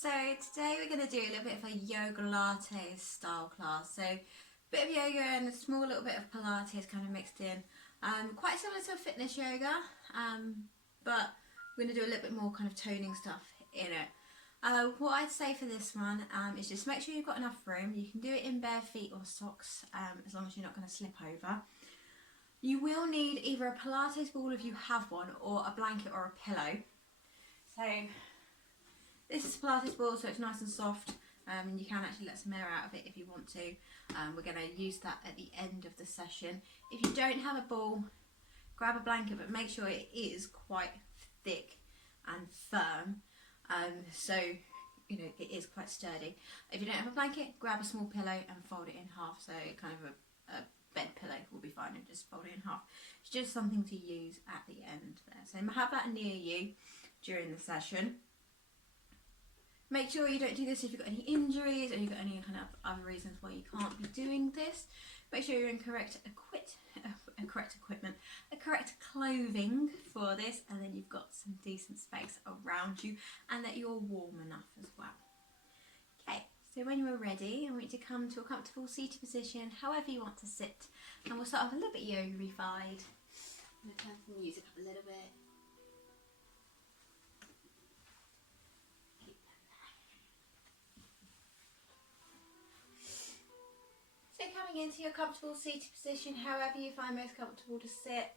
So today we're going to do a little bit of a Yogalates style class. So a bit of yoga and a small little bit of Pilates kind of mixed in. Quite similar to a fitness yoga, but we're going to do a little bit more kind of toning stuff in it. What I'd say for this one is just make sure you've got enough room. You can do it in bare feet or socks, as long as you're not going to slip over. You will need either a Pilates ball if you have one, or a blanket or a pillow. So this is Pilates ball, so it's nice and soft, and you can actually let some air out of it if you want to. We're going to use that at the end of the session. If you don't have a ball, grab a blanket, but make sure it is quite thick and firm, so you know it is quite sturdy. If you don't have a blanket, grab a small pillow and fold it in half, so kind of a bed pillow will be fine, and just fold it in half. It's just something to use at the end there. So have that near you during the session. Make sure you don't do this if you've got any injuries or you've got any kind of other reasons why you can't be doing this. Make sure you're in correct equipment, correct clothing for this, and then you've got some decent space around you and that you're warm enough as well. Okay, so when you're ready, I want you to come to a comfortable seated position, however you want to sit, and we'll start off a little bit yoga-ified. I'm going to turn the music up a little bit. So coming into your comfortable seated position, however you find most comfortable to sit,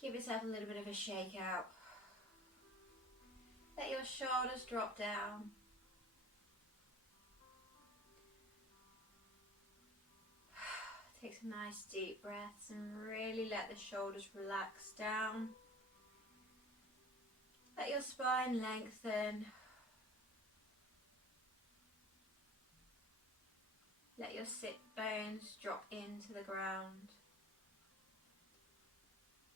give yourself a little bit of a shake out. Let your shoulders drop down. Take some nice deep breaths and really let the shoulders relax down. Let your spine lengthen. Let your sit bones drop into the ground.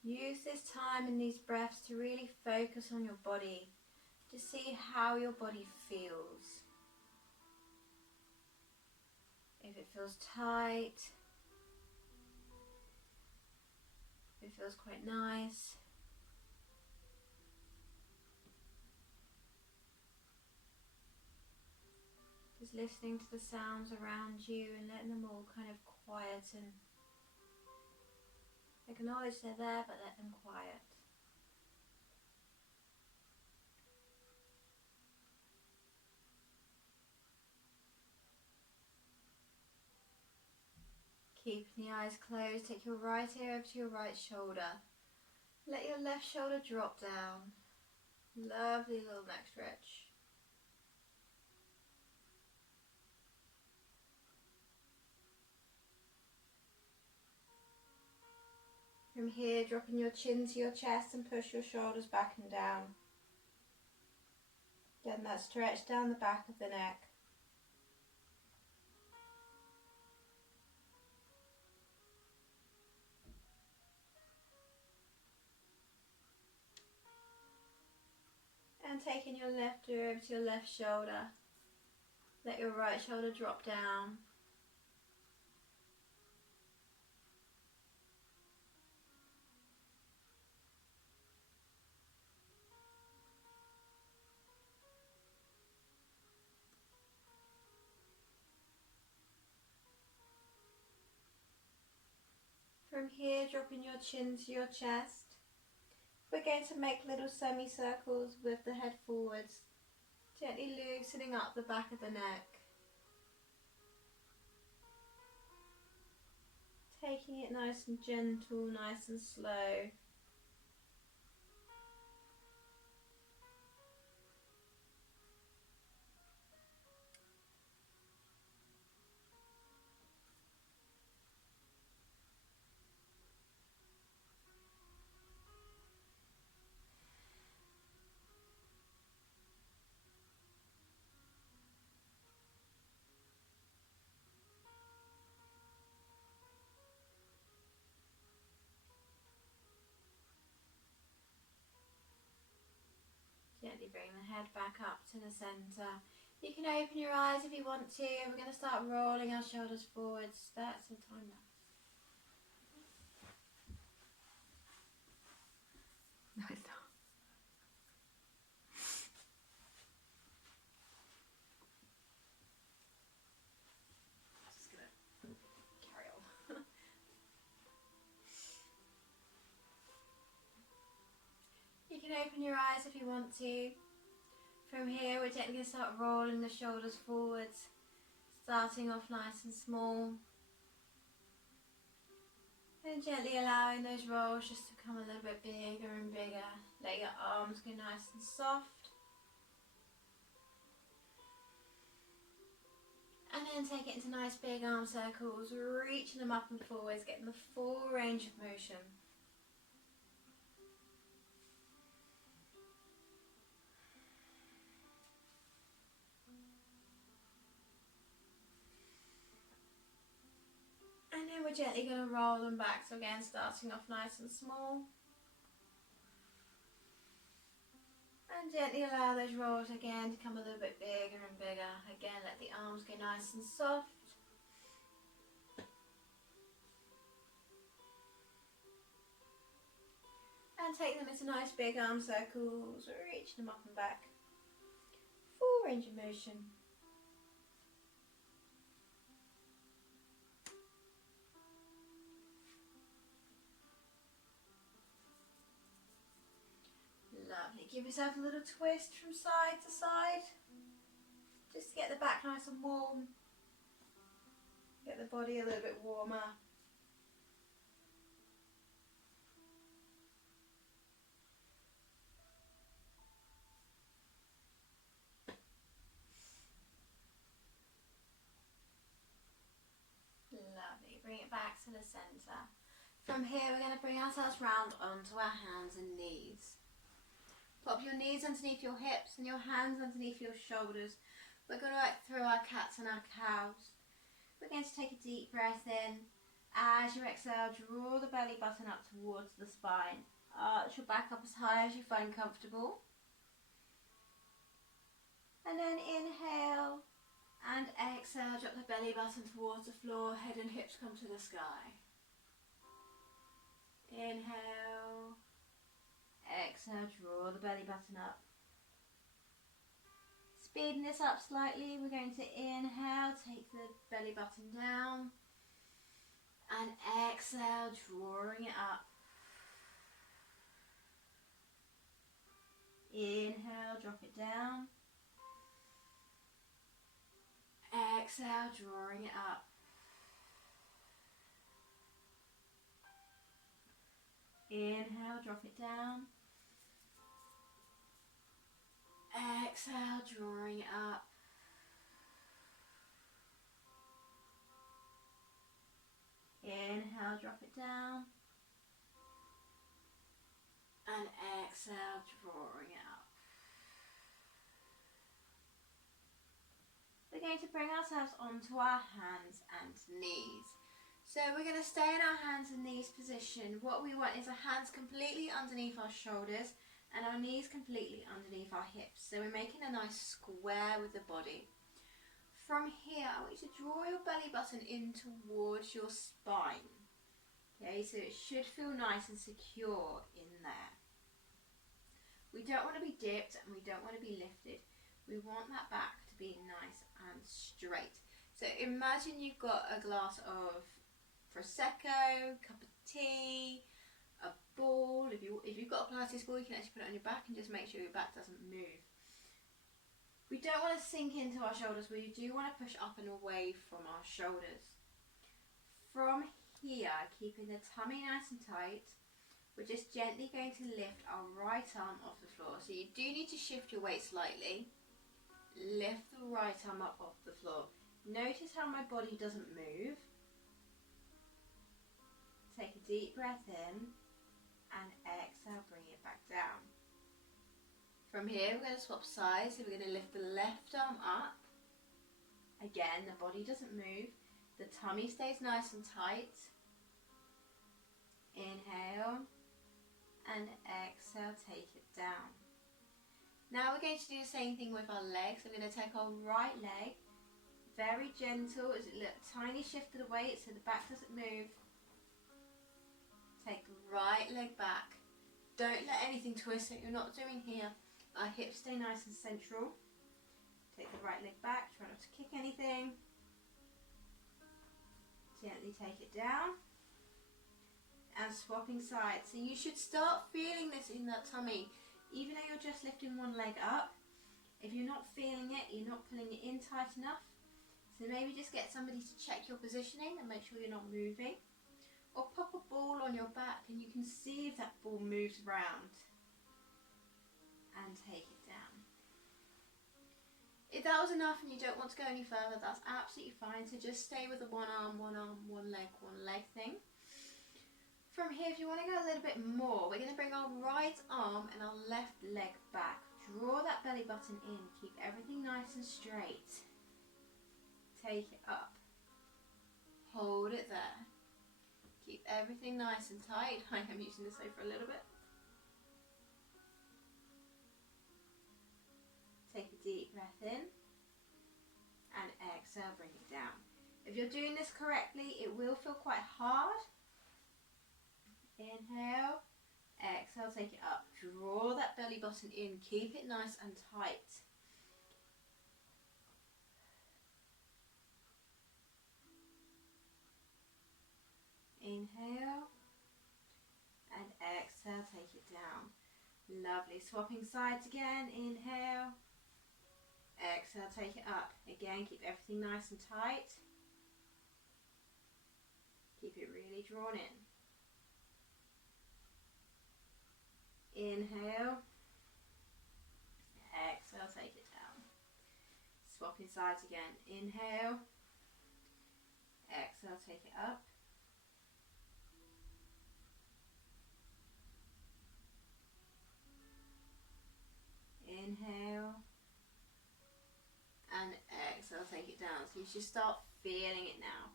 Use this time and these breaths to really focus on your body, to see how your body feels. If it feels tight, if it feels quite nice. Just listening to the sounds around you and letting them all kind of quieten. Acknowledge they're there, but let them quiet. Keeping the eyes closed, take your right ear over to your right shoulder. Let your left shoulder drop down. Lovely little neck stretch. From here, dropping your chin to your chest and push your shoulders back and down. Getting that stretch down the back of the neck. And taking your left ear over to your left shoulder. Let your right shoulder drop down. From here, dropping your chin to your chest. We're going to make little semicircles with the head forwards, gently loosening up the back of the neck. Taking it nice and gentle, nice and slow. Gently bring the head back up to the centre. You can open your eyes if you want to. We're going to start rolling our shoulders forwards. That's the time lapse. No, it's not. can open your eyes if you want to. From here, we're gently going to start rolling the shoulders forwards, starting off nice and small. And gently allowing those rolls just to become a little bit bigger and bigger. Let your arms go nice and soft. And then take it into nice big arm circles, reaching them up and forwards, getting the full range of motion. And then we're gently going to roll them back. So again, starting off nice and small. And gently allow those rolls again to come a little bit bigger and bigger. Again, let the arms go nice and soft. And take them into nice big arm circles, reach them up and back. Full range of motion. Lovely. Give yourself a little twist from side to side. Just to get the back nice and warm. Get the body a little bit warmer. Lovely. Bring it back to the centre. From here we're going to bring ourselves round onto our hands and knees. Pop your knees underneath your hips and your hands underneath your shoulders. We're going to work through our cats and our cows. We're going to take a deep breath in. As you exhale, draw the belly button up towards the spine. Arch your back up as high as you find comfortable. And then inhale and exhale, drop the belly button towards the floor. Head and hips come to the sky. Inhale. Exhale, draw the belly button up. Speeding this up slightly, we're going to inhale, take the belly button down. And exhale, drawing it up. Inhale, drop it down. Exhale, drawing it up. Inhale, drop it down. Exhale, drawing it up. Inhale, drop it down. And exhale, drawing it up. We're going to bring ourselves onto our hands and knees. So we're going to stay in our hands and knees position. What we want is our hands completely underneath our shoulders and our knees completely underneath our hips. So we're making a nice square with the body. From here, I want you to draw your belly button in towards your spine. Okay, so it should feel nice and secure in there. We don't want to be dipped and we don't want to be lifted. We want that back to be nice and straight. So imagine you've got a glass of Prosecco, cup of tea, a ball. If you've got a pilates ball, you can actually put it on your back and just make sure your back doesn't move. We don't want to sink into our shoulders, we do want to push up and away from our shoulders. From here, keeping the tummy nice and tight, we're just gently going to lift our right arm off the floor. So you do need to shift your weight slightly. Lift the right arm up off the floor. Notice how my body doesn't move. Take a deep breath in and exhale, bring it back down. From here we're going to swap sides, so we're going to lift the left arm up. Again, the body doesn't move, the tummy stays nice and tight. Inhale and exhale, take it down. Now we're going to do the same thing with our legs. We're going to take our right leg, very gentle, as a little tiny shift of the weight so the back doesn't move. Take the right leg back. Don't let anything twist that you're not doing here. Our hips stay nice and central. Take the right leg back, try not to kick anything. Gently take it down. And swapping sides. So you should start feeling this in that tummy. Even though you're just lifting one leg up, if you're not feeling it, you're not pulling it in tight enough, so maybe just get somebody to check your positioning and make sure you're not moving. Or pop a ball on your back and you can see if that ball moves around. And take it down. If that was enough and you don't want to go any further, that's absolutely fine. So just stay with the one arm, one leg thing. From here, if you want to go a little bit more, we're going to bring our right arm and our left leg back. Draw that belly button in. Keep everything nice and straight. Take it up. Hold it there. Keep everything nice and tight. I am using the sofa a little bit. Take a deep breath in. And exhale, bring it down. If you're doing this correctly, it will feel quite hard. Inhale. Exhale, take it up. Draw that belly button in. Keep it nice and tight. Inhale. And exhale, take it down. Lovely. Swapping sides again. Inhale. Exhale, take it up. Again, keep everything nice and tight. Keep it really drawn in. Inhale. Exhale, take it down. Swapping sides again. Inhale. Exhale, take it up. Inhale. And exhale, take it down. So you should start feeling it now.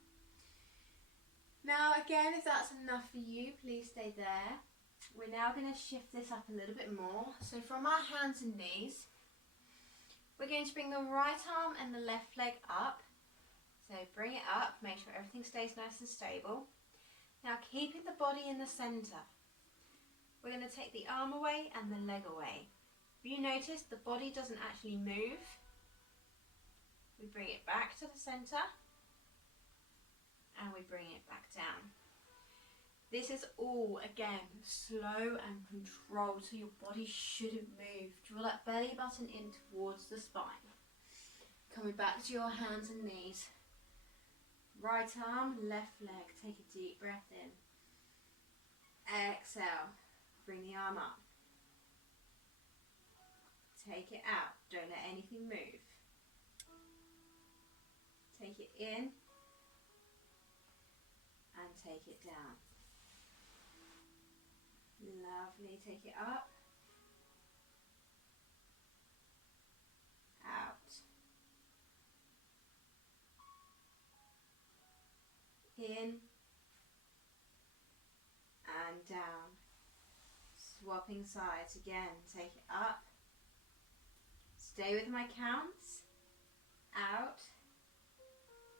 Now again, if that's enough for you, please stay there. We're now going to shift this up a little bit more. So from our hands and knees, we're going to bring the right arm and the left leg up. So bring it up, make sure everything stays nice and stable. Now keeping the body in the centre, we're going to take the arm away and the leg away. If you notice, the body doesn't actually move. We bring it back to the centre and we bring it back down. This is all, again, slow and controlled, so your body shouldn't move. Draw that belly button in towards the spine. Coming back to your hands and knees. Right arm, left leg. Take a deep breath in. Exhale. Bring the arm up. Take it out. Don't let anything move. Take it in and take it down. Lovely. Take it up, out, in and down. Swapping sides again. Take it up. Stay with my counts. Out.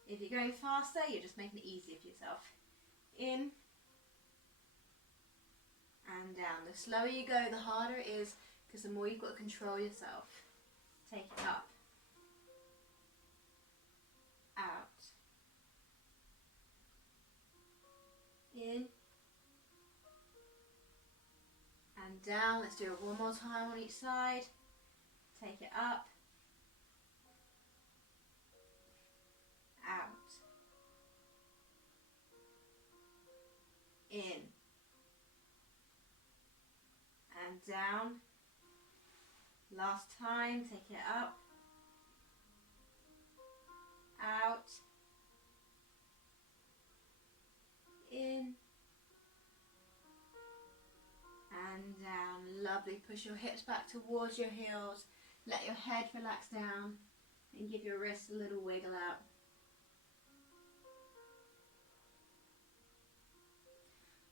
If you're going faster, you're just making it easier for yourself. In and down. The slower you go, the harder it is, because the more you've got to control yourself. Take it up. Out. In and down. Let's do it one more time on each side. Take it up. Out. In and down. Last time, take it up, out, in and down. Lovely. Push your hips back towards your heels. Let your head relax down and give your wrists a little wiggle out.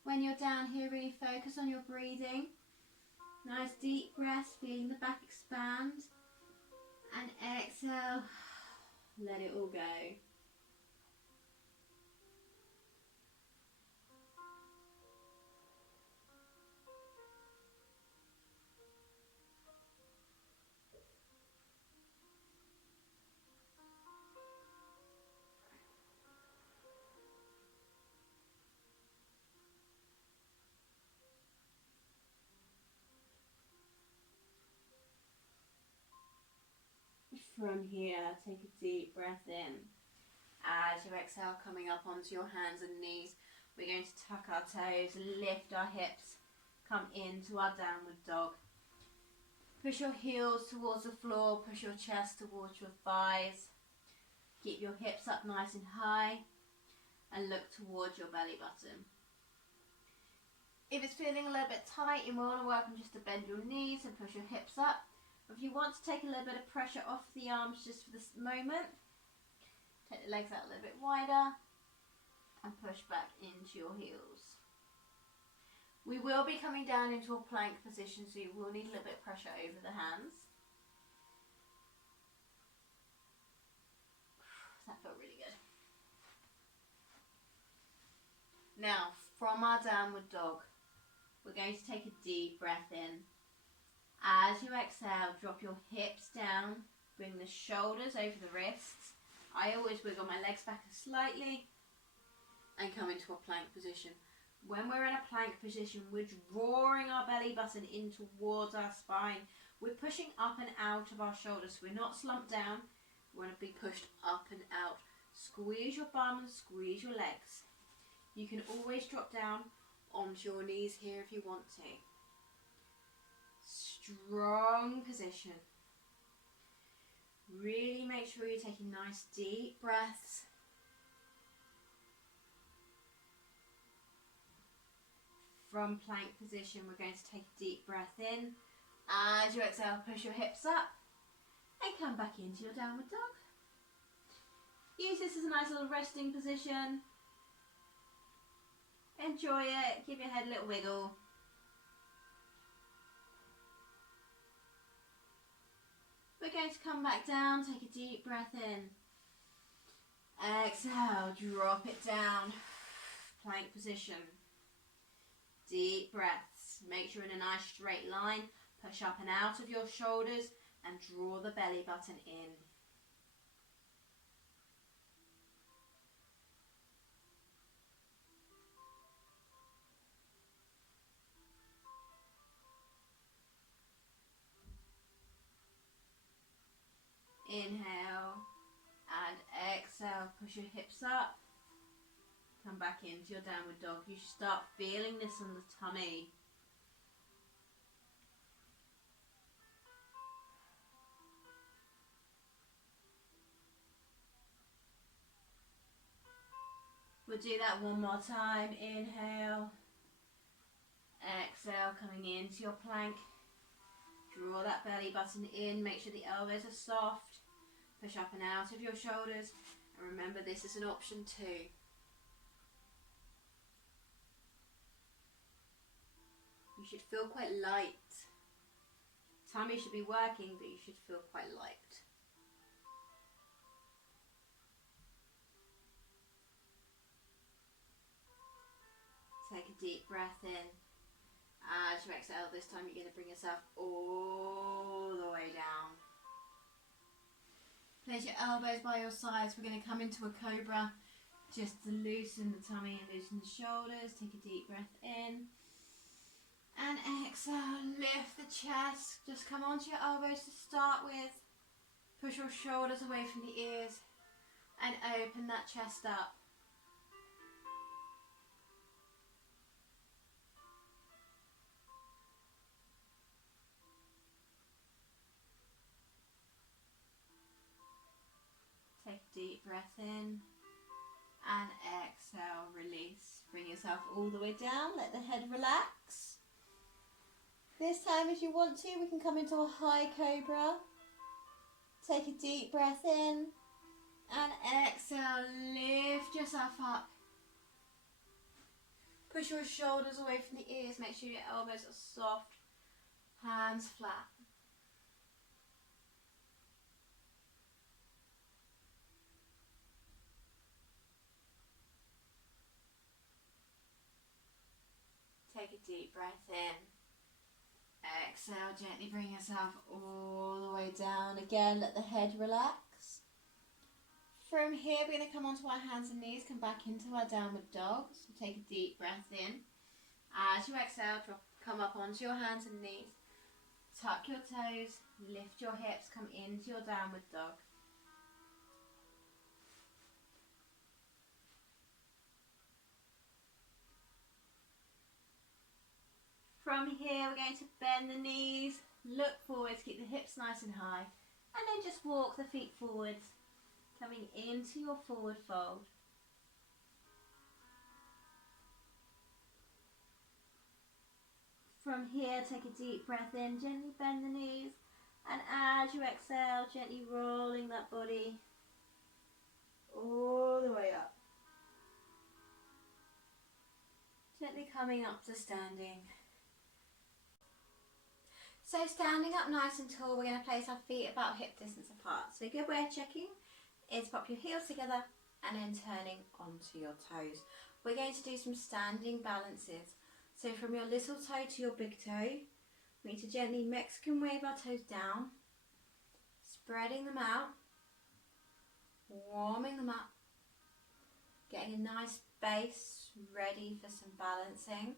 When you're down here, really focus on your breathing. Nice deep breaths, feeling the back expand. And exhale, let it all go. From here, take a deep breath in. As you exhale, coming up onto your hands and knees, we're going to tuck our toes, lift our hips, come into our downward dog. Push your heels towards the floor, push your chest towards your thighs. Keep your hips up nice and high and look towards your belly button. If it's feeling a little bit tight, you're more than welcome just to bend your knees and push your hips up. If you want to take a little bit of pressure off the arms just for this moment, take the legs out a little bit wider and push back into your heels. We will be coming down into a plank position, so you will need a little bit of pressure over the hands. That felt really good. Now, from our downward dog, we're going to take a deep breath in. As you exhale, drop your hips down, bring the shoulders over the wrists. I always wiggle my legs back slightly and come into a plank position. When we're in a plank position, we're drawing our belly button in towards our spine. We're pushing up and out of our shoulders. We're not slumped down. We want to be pushed up and out. Squeeze your bum and squeeze your legs. You can always drop down onto your knees here if you want to. Strong position. Really make sure you're taking nice deep breaths. From plank position, we're going to take a deep breath in. As you exhale, push your hips up and come back into your downward dog. Use this as a nice little resting position. Enjoy it. Give your head a little wiggle. We're going to come back down, take a deep breath in. Exhale, drop it down. Plank position. Deep breaths. Make sure you're in a nice straight line. Push up and out of your shoulders and draw the belly button in. Inhale and exhale, push your hips up, come back into your downward dog. You should start feeling this on the tummy. We'll do that one more time. Inhale, exhale, coming into your plank. Draw that belly button in, make sure the elbows are soft. Push up and out of your shoulders. And remember, this is an option too. You should feel quite light. Tummy should be working, but you should feel quite light. Take a deep breath in. As you exhale, this time you're going to bring yourself all the way down. Place your elbows by your sides. We're going to come into a cobra just to loosen the tummy and loosen the shoulders. Take a deep breath in. And exhale, lift the chest. Just come onto your elbows to start with. Push your shoulders away from the ears and open that chest up. Take a deep breath in and exhale, release. Bring yourself all the way down, let the head relax. This time, if you want to, we can come into a high cobra. Take a deep breath in and exhale, lift yourself up. Push your shoulders away from the ears, make sure your elbows are soft, hands flat. Take a deep breath in. Exhale, gently bring yourself all the way down. Again, let the head relax. From here, we're going to come onto our hands and knees, come back into our downward dog. So take a deep breath in. As you exhale, come up onto your hands and knees. Tuck your toes, lift your hips, come into your downward dog. From here, we're going to bend the knees, look forwards, keep the hips nice and high, and then just walk the feet forwards, coming into your forward fold. From here, take a deep breath in, gently bend the knees, and as you exhale, gently rolling that body all the way up. Gently coming up to standing. So standing up nice and tall, we're going to place our feet about hip distance apart. So a good way of checking is pop your heels together and then turning onto your toes. We're going to do some standing balances. So from your little toe to your big toe, we need to gently Mexican wave our toes down, spreading them out, warming them up, getting a nice base ready for some balancing.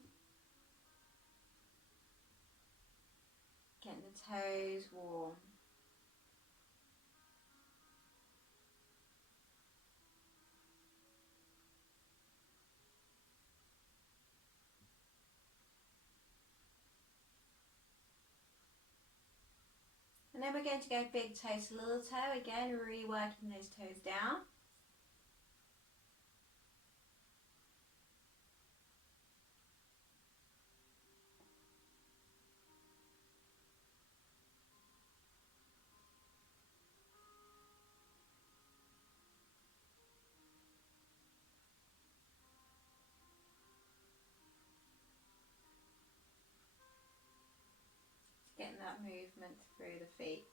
Getting the toes warm. And then we're going to go big toe to little toe, again reworking those toes down. Getting that movement through the feet.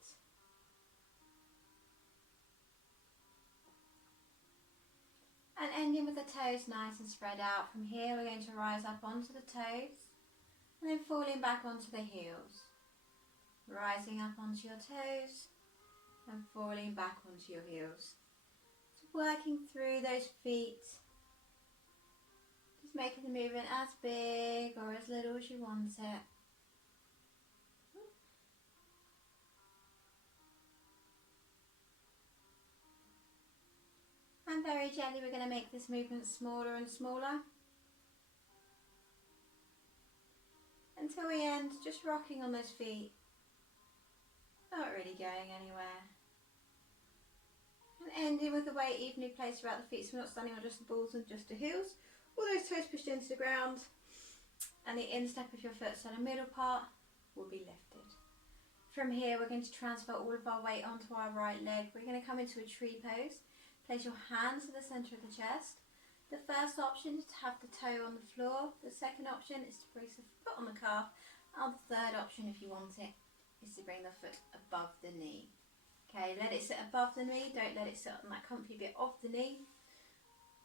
And ending with the toes nice and spread out. From here we're going to rise up onto the toes and then falling back onto the heels. Rising up onto your toes and falling back onto your heels. So working through those feet. Just making the movement as big or as little as you want it. And very gently we're going to make this movement smaller and smaller until we end just rocking on those feet, not really going anywhere. And ending with the weight evenly placed throughout the feet, so we're not standing on just the balls and just the heels. All those toes pushed into the ground, and the instep of your foot, so the middle part, will be lifted. From here we're going to transfer all of our weight onto our right leg. We're going to come into a tree pose. Place your hands to the centre of the chest. The first option is to have the toe on the floor. The second option is to place the foot on the calf. And the third option, if you want it, is to bring the foot above the knee. Okay, let it sit above the knee. Don't let it sit on that comfy bit of the knee,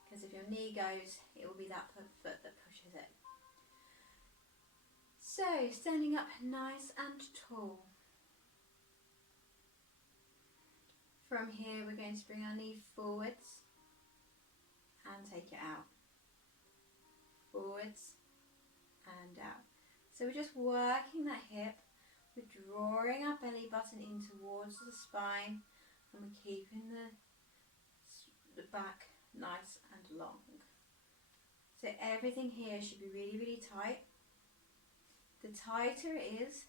because if your knee goes, it will be that foot that pushes it. So, standing up nice and tall. From here we're going to bring our knee forwards and take it out. Forwards and out. So we're just working that hip, we're drawing our belly button in towards the spine, and we're keeping the back nice and long. So everything here should be really, really tight. The tighter it is,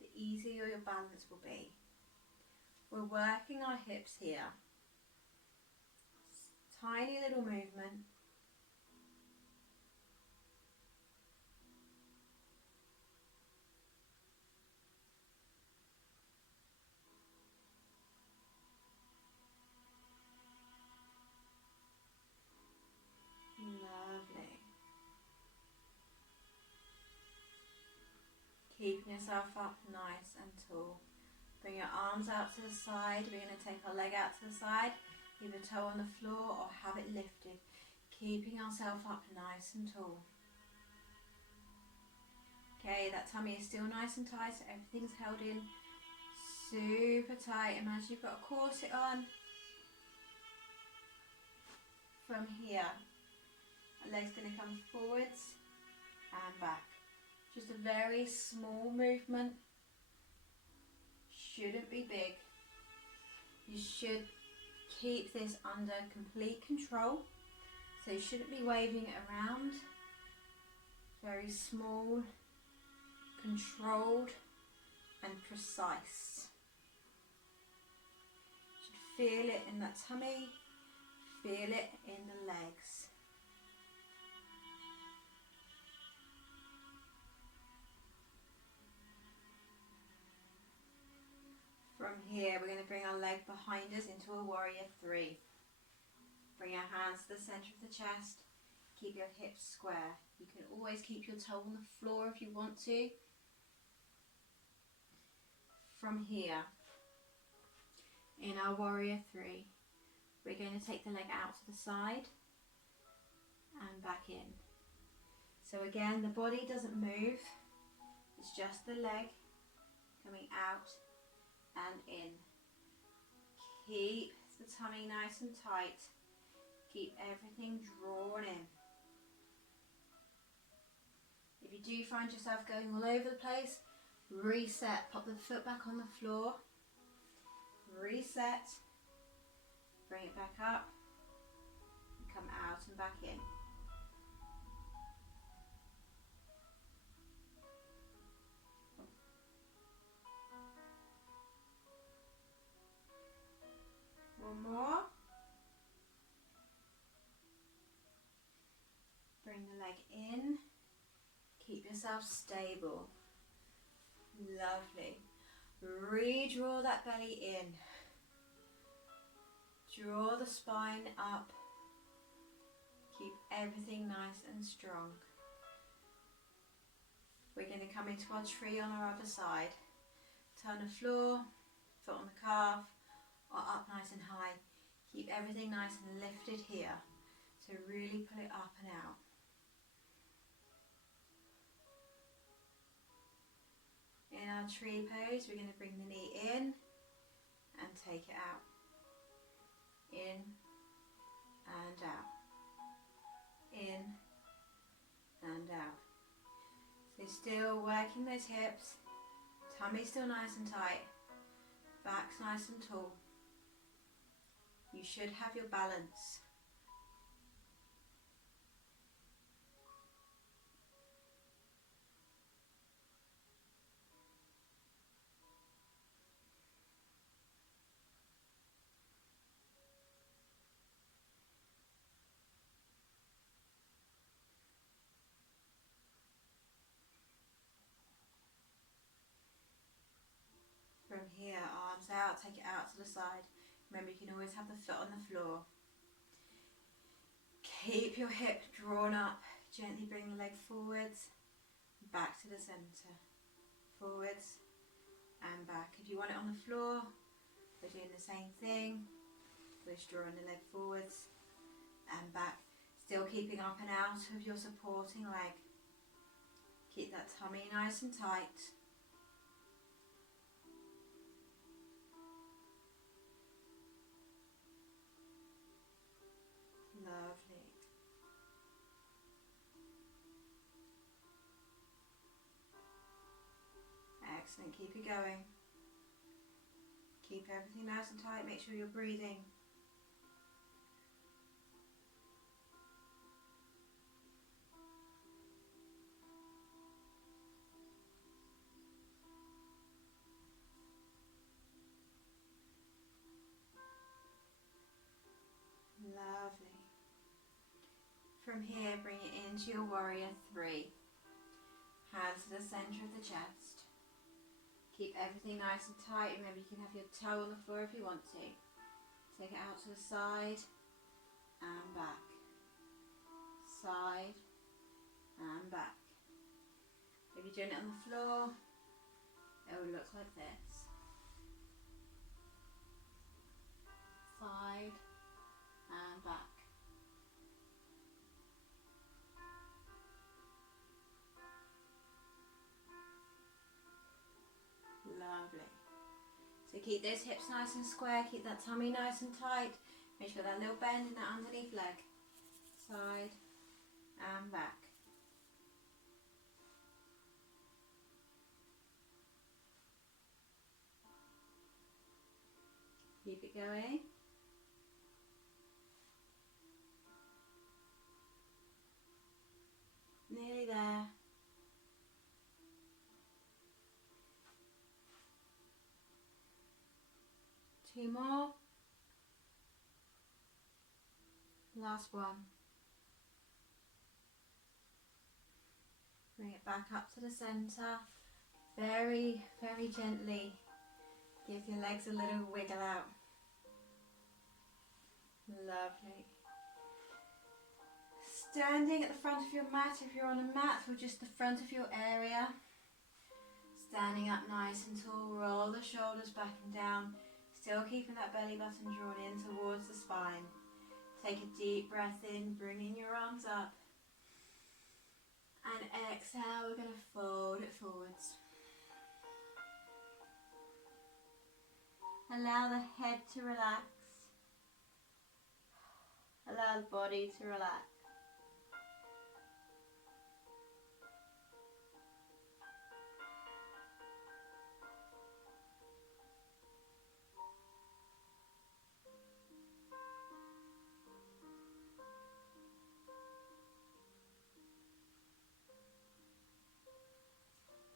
the easier your balance will be. We're working our hips here. Tiny little movement. Lovely. Keeping yourself up nice and tall. Bring your arms out to the side. We're going to take our leg out to the side, either toe on the floor or have it lifted. Keeping ourselves up nice and tall. Okay, that tummy is still nice and tight, so everything's held in super tight. Imagine you've got a corset on. From here, our leg's going to come forwards and back. Just a very small movement. shouldn't be big. You should keep this under complete control. So you shouldn't be waving it around. Very small, controlled and precise. You should feel it in that tummy, feel it in the legs. From here, we're going to bring our leg behind us into a warrior 3. Bring our hands to the centre of the chest. Keep your hips square. You can always keep your toe on the floor if you want to. From here, in our warrior 3, we're going to take the leg out to the side and back in. So again, the body doesn't move. It's just the leg coming out and in. Keep the tummy nice and tight. Keep everything drawn in. If you do find yourself going all over the place, reset, pop the foot back on the floor, reset, bring it back up, and come out and back in. One more. Bring the leg in. Keep yourself stable. Lovely. Redraw that belly in. Draw the spine up. Keep everything nice and strong. We're going to come into our tree on our other side. Turn the floor, foot on the calf, or up nice and high. Keep everything nice and lifted here. So really pull it up and out. In our tree pose, we're going to bring the knee in and take it out. In and out. In and out. So still working those hips, tummy still nice and tight, back's nice and tall. You should have your balance. From here, arms out, take it out to the side. Remember, you can always have the foot on the floor. Keep your hip drawn up. Gently bring the leg forwards, back to the centre. Forwards and back. If you want it on the floor, we're doing the same thing. We're just drawing the leg forwards and back. Still keeping up and out of your supporting leg. Keep that tummy nice and tight. Lovely. Excellent, keep it going. Keep everything nice and tight, make sure you're breathing. Lovely. From here, bring it into your warrior 3. Hands to the centre of the chest. Keep everything nice and tight. Remember, you can have your toe on the floor if you want to. Take it out to the side and back. Side and back. If you're doing it on the floor, it will look like this. Side and back. Lovely. So keep those hips nice and square, keep that tummy nice and tight. Make sure that little bend in that underneath leg. Side and back. Keep it going. Nearly there. Two more. Last one. Bring it back up to the centre. Very, very gently. Give your legs a little wiggle out. Lovely. Standing at the front of your mat, if you're on a mat, or just the front of your area. Standing up nice and tall, roll the shoulders back and down. Still keeping that belly button drawn in towards the spine. Take a deep breath in, bringing your arms up. And exhale, we're going to fold it forwards. Allow the head to relax. Allow the body to relax.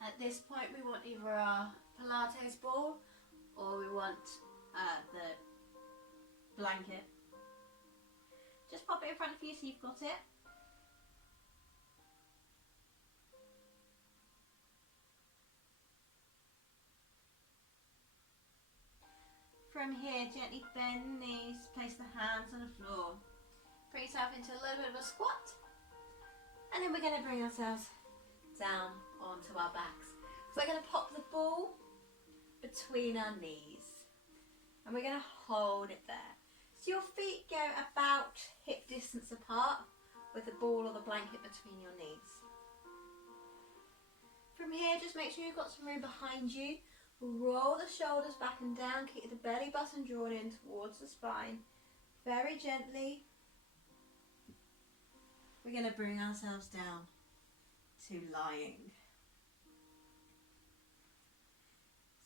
At this point we want either our pilates ball or we want the blanket. Just pop it in front of you so you've got it. From here, gently bend the knees, place the hands on the floor. Bring yourself into a little bit of a squat. And then we're going to bring ourselves down onto our backs. So we're going to pop the ball between our knees. And we're going to hold it there. So your feet go about hip distance apart with the ball or the blanket between your knees. From here, just make sure you've got some room behind you. Roll the shoulders back and down, keep the belly button drawn in towards the spine. Very gently. We're going to bring ourselves down to lying.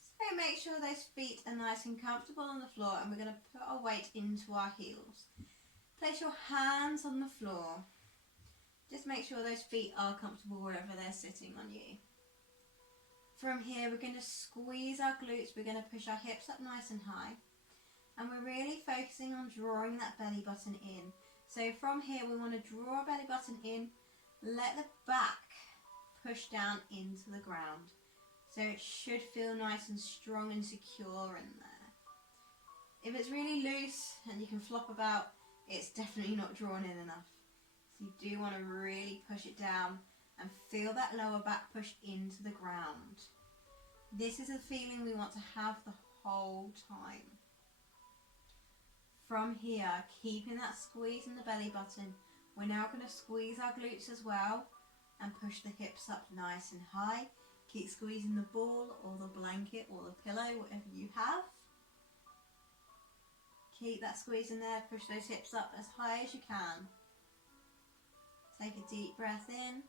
So make sure those feet are nice and comfortable on the floor, and we're going to put our weight into our heels. Place your hands on the floor. Just make sure those feet are comfortable wherever they're sitting on you. From here, we're going to squeeze our glutes. We're going to push our hips up nice and high. And we're really focusing on drawing that belly button in. So from here, we want to draw our belly button in. Let the back push down into the ground. So it should feel nice and strong and secure in there. If it's really loose and you can flop about, it's definitely not drawn in enough. So you do want to really push it down and feel that lower back push into the ground. This is a feeling we want to have the whole time. From here, keeping that squeeze in the belly button, we're now going to squeeze our glutes as well and push the hips up nice and high. Keep squeezing the ball or the blanket or the pillow, whatever you have. Keep that squeeze in there, push those hips up as high as you can. Take a deep breath in.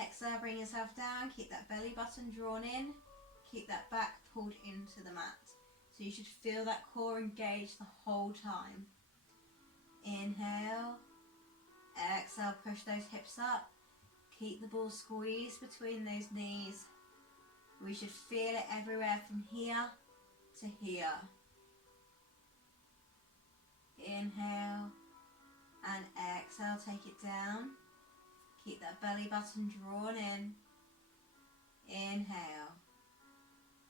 Exhale, bring yourself down, keep that belly button drawn in, keep that back pulled into the mat. So you should feel that core engaged the whole time. Inhale, exhale, push those hips up, keep the ball squeezed between those knees. We should feel it everywhere from here to here. Inhale and exhale, take it down. Keep that belly button drawn in. Inhale.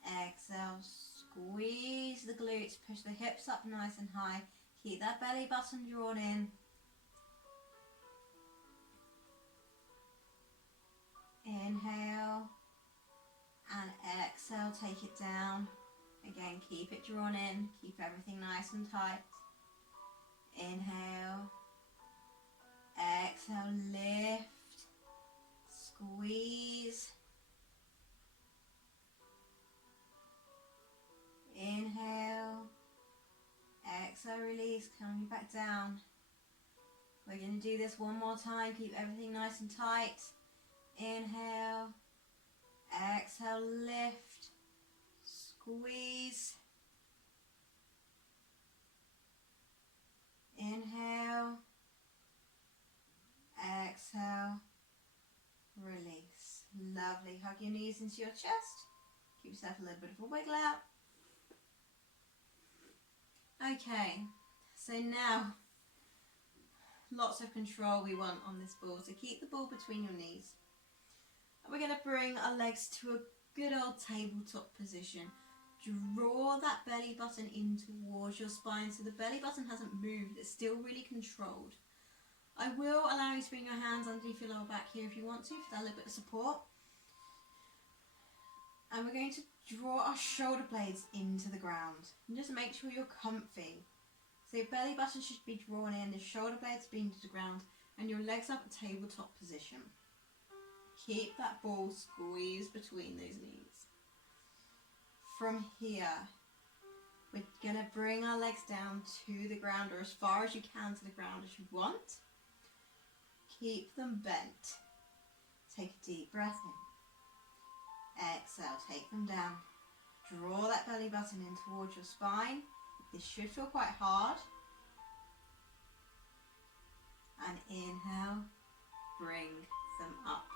Exhale. Squeeze the glutes. Push the hips up nice and high. Keep that belly button drawn in. Inhale. And exhale. Take it down. Again, keep it drawn in. Keep everything nice and tight. Inhale. Exhale. Lift. Squeeze. Inhale. Exhale, release, coming back down. We're going to do this one more time. Keep everything nice and tight. Inhale. Exhale, lift. Squeeze. Lovely. Hug your knees into your chest. Give yourself a little bit of a wiggle out. Okay, so now lots of control we want on this ball. So keep the ball between your knees. And we're going to bring our legs to a good old tabletop position. Draw that belly button in towards your spine so the belly button hasn't moved. It's still really controlled. I will allow you to bring your hands underneath your lower back here if you want to, for that little bit of support. And we're going to draw our shoulder blades into the ground. And just make sure you're comfy. So your belly button should be drawn in, the shoulder blades being to the ground, and your legs up at tabletop position. Keep that ball squeezed between those knees. From here, we're going to bring our legs down to the ground, or as far as you can to the ground as you want. Keep them bent. Take a deep breath in. Exhale, take them down. Draw that belly button in towards your spine. This should feel quite hard. And inhale, bring them up.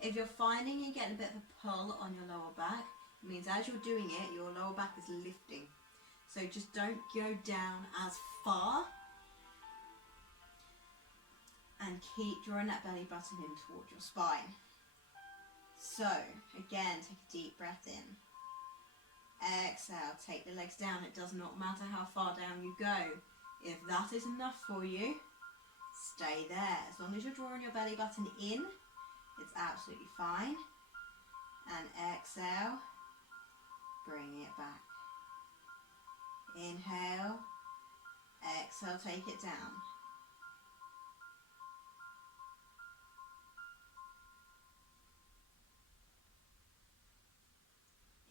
If you're finding you're getting a bit of a pull on your lower back, it means as you're doing it, your lower back is lifting. So just don't go down as far. And keep drawing that belly button in towards your spine. So, again, take a deep breath in. Exhale, take the legs down. It does not matter how far down you go. If that is enough for you, stay there. As long as you're drawing your belly button in, it's absolutely fine. And exhale, bring it back. Inhale, exhale, take it down.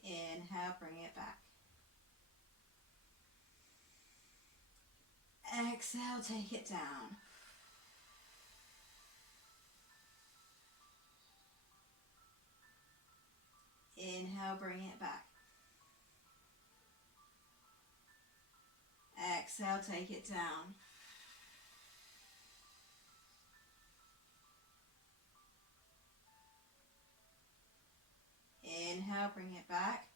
Inhale, bring it back. Exhale, take it down. Inhale, bring it back. Exhale, take it down. Inhale, bring it back.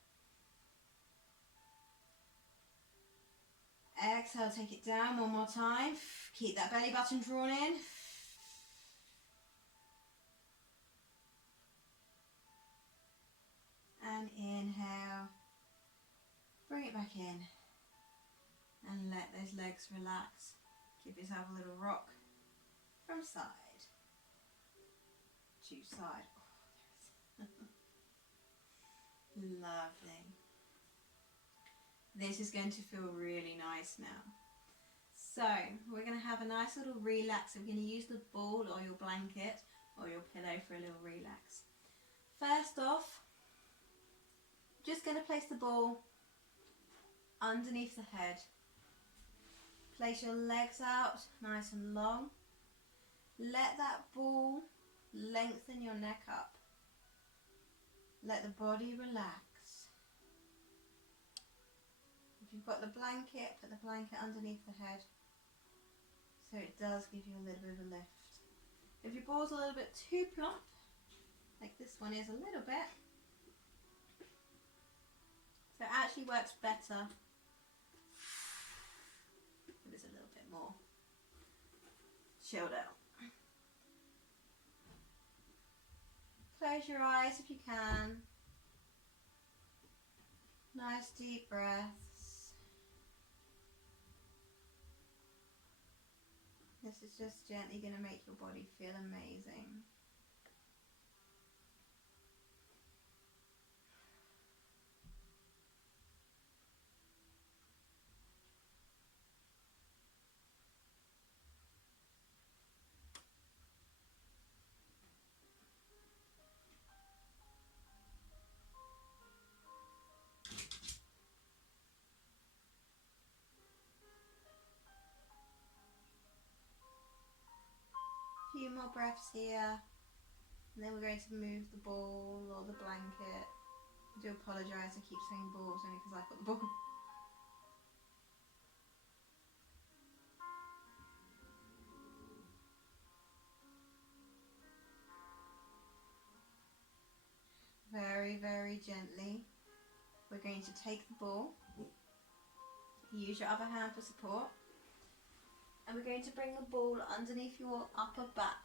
Exhale, take it down one more time. Keep that belly button drawn in. And inhale. Bring it back in. And let those legs relax. Give yourself a little rock from side to side. Lovely. This is going to feel really nice now. So we're going to have a nice little relax. We're going to use the ball or your blanket or your pillow for a little relax. First off, just going to place the ball underneath the head. Place your legs out nice and long. Let that ball lengthen your neck up. Let the body relax. If you've got the blanket, put the blanket underneath the head so it does give you a little bit of a lift. If your ball's a little bit too plump, like this one is a little bit, so it actually works better if it's a little bit more chilled out. Close your eyes if you can. Nice deep breaths. This is just gently going to make your body feel amazing. Few more breaths here, and then we're going to move the ball or the blanket. I do apologise, I keep saying balls only because I've got the ball. very, very gently, we're going to take the ball, use your other hand for support, and we're going to bring the ball underneath your upper back.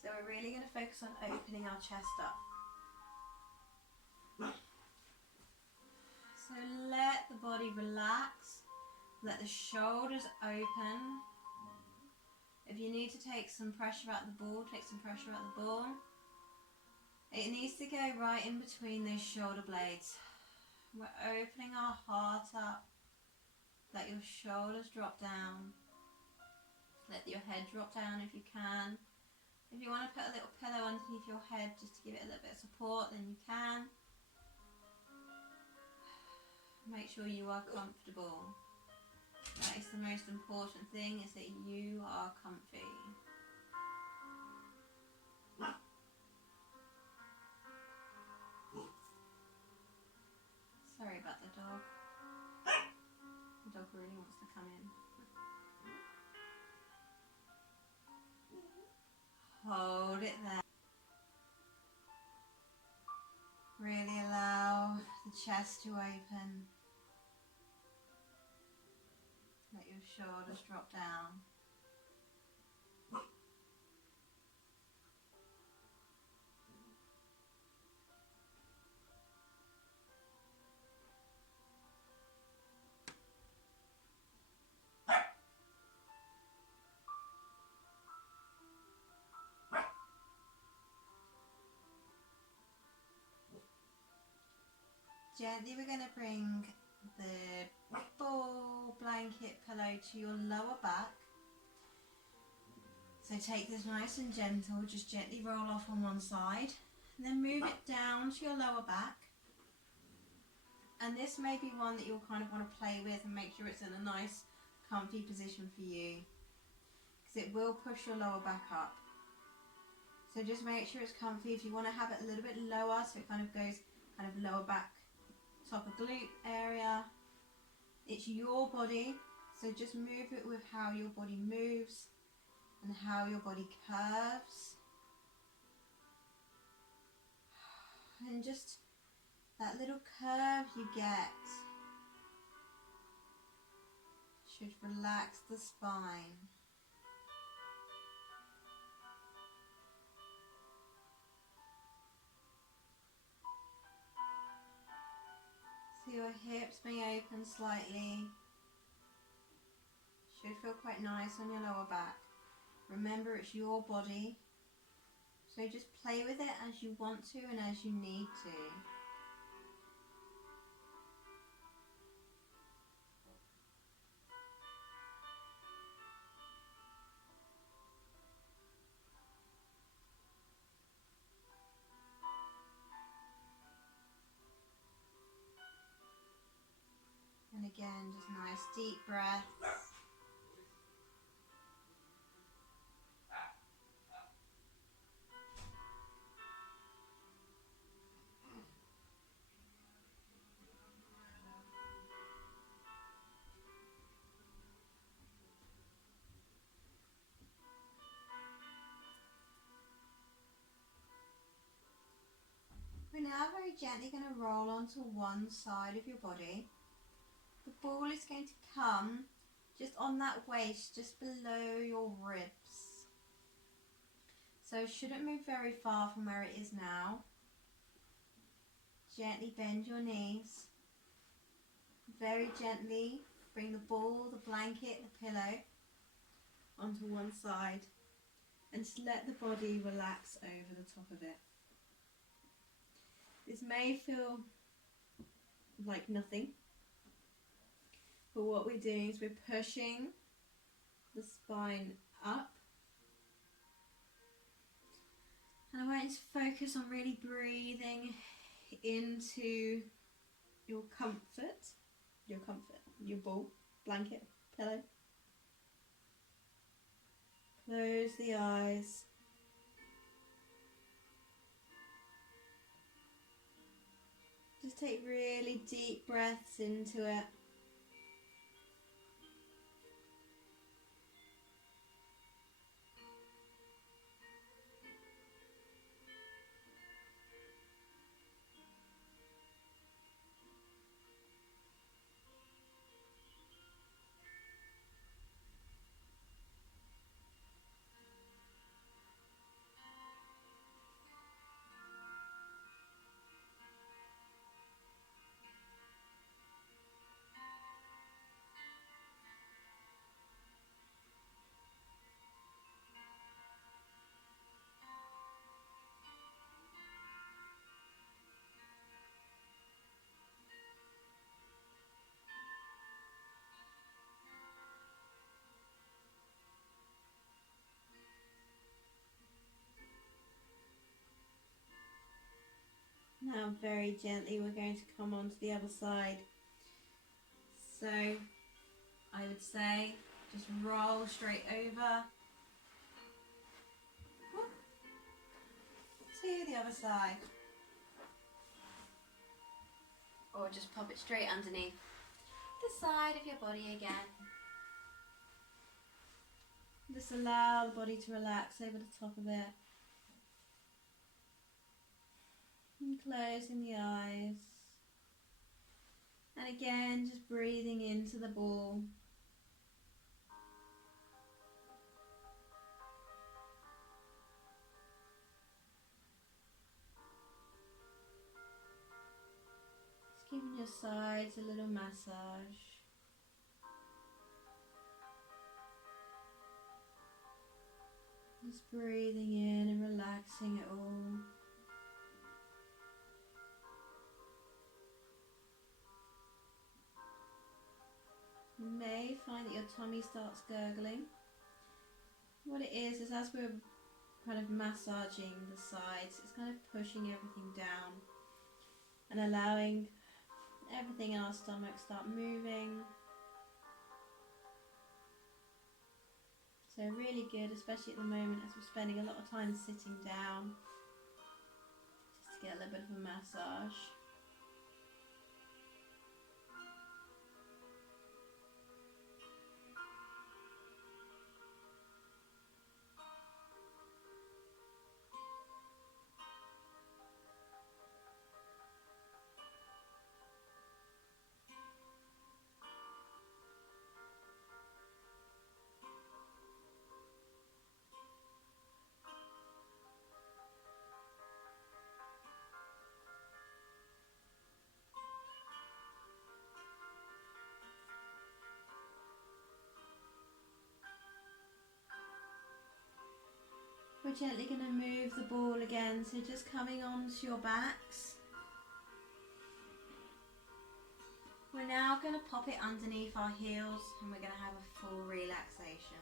So we're really going to focus on opening our chest up. So let the body relax, let the shoulders open. If you need to take some pressure out of the ball, take some pressure out of the ball. It needs to go right in between those shoulder blades. We're opening our heart up. Let your shoulders drop down. Let your head drop down if you can. If you want to put a little pillow underneath your head just to give it a little bit of support, then you can. Make sure you are comfortable. That is the most important thing, is that you are comfy. Sorry about the dog. The dog really wants to come in. Hold it there. Really allow the chest to open. Let your shoulders drop down. Gently we're going to bring the ball, blanket, pillow to your lower back. So take this nice and gentle, just gently roll off on one side, and then move it down to your lower back. And this may be one that you'll kind of want to play with and make sure it's in a nice comfy position for you, because it will push your lower back up. So just make sure it's comfy. If you want to have it a little bit lower, so it kind of goes kind of lower back, top of glute area, it's your body, so just move it with how your body moves and how your body curves, and just that little curve you get should relax the spine. So your hips may open slightly. Should feel quite nice on your lower back. Remember, it's your body, so just play with it as you want to and as you need to. And again, just nice deep breaths. We're now very gently going to roll onto one side of your body. The ball is going to come just on that waist, just below your ribs. So it shouldn't move very far from where it is now. Gently bend your knees. Very gently bring the ball, the blanket, the pillow onto one side, and just let the body relax over the top of it. This may feel like nothing, but what we're doing is we're pushing the spine up. And I want you to focus on really breathing into your comfort, your ball, blanket, pillow. Close the eyes. Just take really deep breaths into it. Now very gently we're going to come on to the other side. So I would say just roll straight over to the other side. Or just pop it straight underneath the side of your body again. Just allow the body to relax over the top of it. And closing the eyes. And again, just breathing into the ball. Just giving your sides a little massage. Just breathing in and relaxing it all. You may find that your tummy starts gurgling. What it is as we're kind of massaging the sides, it's kind of pushing everything down and allowing everything in our stomach start moving. So really good, especially at the moment as we're spending a lot of time sitting down, just to get a little bit of a massage. We're gently going to move the ball again, so just coming onto your backs. We're now going to pop it underneath our heels and we're going to have a full relaxation.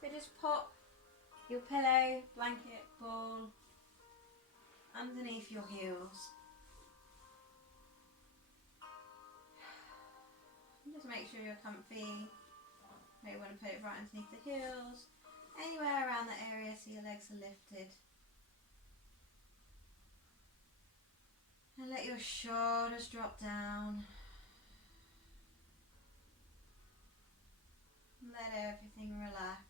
So just pop your pillow, blanket, ball underneath your heels. And just make sure you're comfy. Maybe you want to put it right underneath the heels, anywhere around that area so your legs are lifted. And let your shoulders drop down. Let everything relax.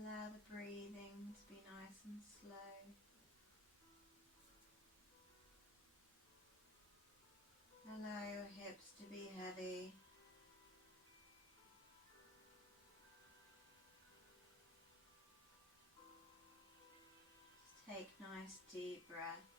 Allow the breathing to be nice and slow. Allow your hips to be heavy. Just take nice deep breaths.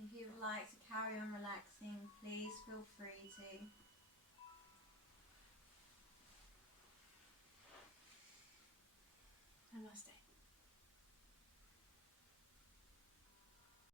If you would like to carry on relaxing, please feel free to.